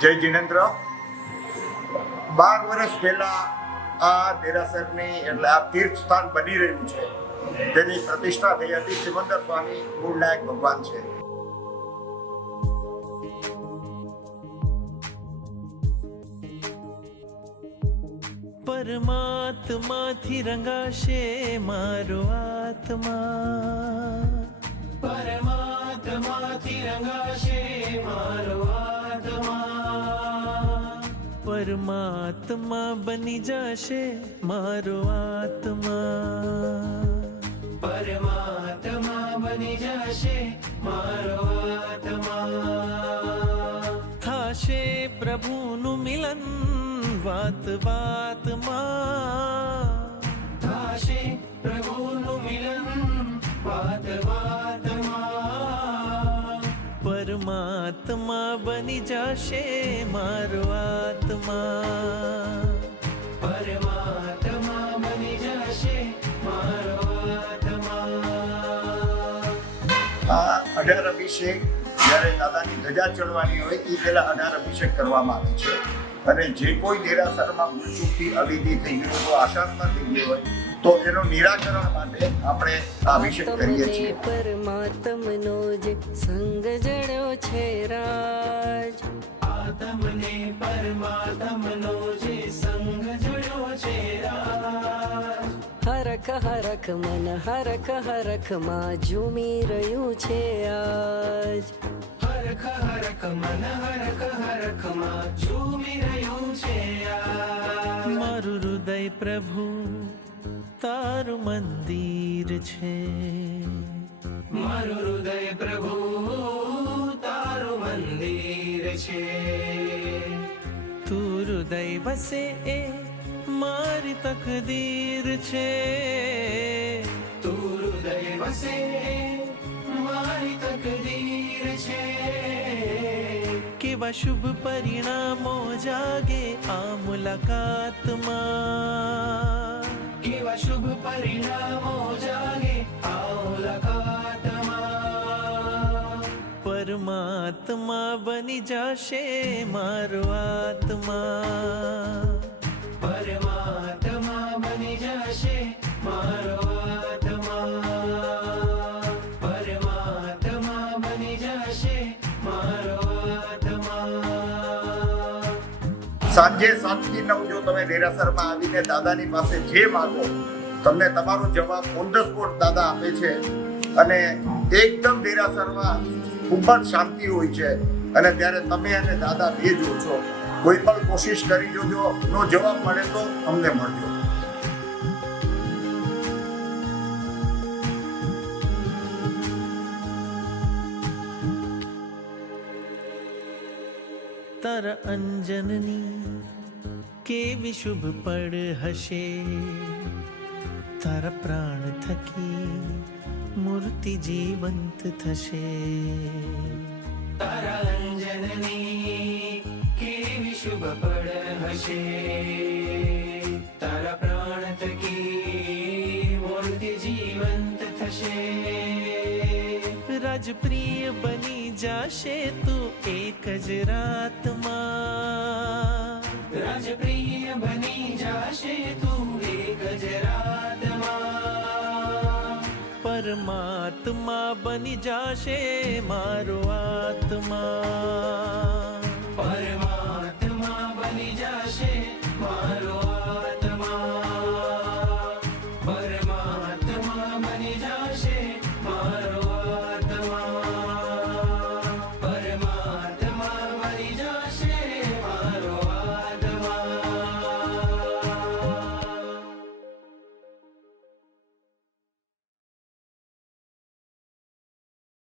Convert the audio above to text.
જય જિનેન્દ્ર. 12 વર્ષ પહેલા આ દેરાસરની એટલે આ તીર્થ સ્થાન બની રહ્યું છે, તેની પ્રતિષ્ઠા થઈ હતી. સિમંદર સ્વામી મૂળનાયક ભગવાન છે. પરમાત્માથી રંગાશે મારો આત્મા, પરમાત્માથી રંગાશે મારો આત્મા, પરમાત્મા બની જશે મારો આત્મા, પરમાત્મા બની જશે મારો આત્મા. થાશે પ્રભુનું મિલન વાત વાતમાં, થાશે પ્રભુનું મિલન વાત વાતમાં, પરમાત્મા બની જશે મારો આત્મા, પરમાત્મા બની જશે મારો આત્મા. આ 18 અભિષેક જ્યારે દાદાની ધજા ચડવાની હોય એ પહેલા 18 અભિષેક કરવામાં આવે છે. અને જે કોઈ દેરાસરમાં ભૂલચૂકથી અવિધિ થઈ ગયું હોય, આશાંતમાં થઈ ગયું હોય, તો એનું નિરાકરણ માટે આપણે આ અભિષેક કરીએ છીએ. પરમાત્મનો જે સંગ જડ્યો છે રાજ, આત્મને પરમાત્મનો જે સંગ જડ્યો છે રાજ, હરખ હરખ મન હરખ હરખ માં ઝૂમી રહ્યું છે આજ, હરખ હરખ મન હરખ હરખ માં ઝૂમી રહ્યું છે આજ. મારું હૃદય પ્રભુ તારું મંદિર છે, મારું હૃદય પ્રભુ તારું મંદિર છે. તું હૃદય વસે એ મારી તકદીર છે, તું હૃદય વસે એ મારી તકદીર છે. કેવા શુભ પરિણામો જાગે આ મુલાકાતમાં, કેવા શુભ પરિણામો જાગે આ મુલાકાતમાં, પરમાત્મા બની જશે મારો આત્મા, પરમાત્મા બની જશે મારો આત્મા, પરમાત્મા બની જશે મારો આત્મા. સાંજે 7 થી 9 જો તમે દેરાસરમાં આવીને દાદાની પાસે જે માંગો, તમને તમારો જવાબ ઓન ધ સ્પોટ દાદા આપે છે. અને એકદમ દેરાસરમાં ખૂબ જ શાંતિ હોય છે. અને ત્યારે તમે અને દાદા બે જો છો. કોઈ પણ કોશિશ કરી જોજો, નો જવાબ મળે તો અમને મળજો. તારા અંજનની કેવી શુભ પડ હશે, તારા પ્રાણ થકી મૂર્તિ જીવંત થશે, તારા અંજનની કેવી શુભ પડ હશે, તારા પ્રાણ થકી મૂર્તિ જીવંત થશે. રાજપ્રિય બની જાશે તું એક જ રાતમાં, રાજપ્રિય બની જાશે તું એક જ રાતમાં, પરમાત્મા બની જાશે મારો આત્મા,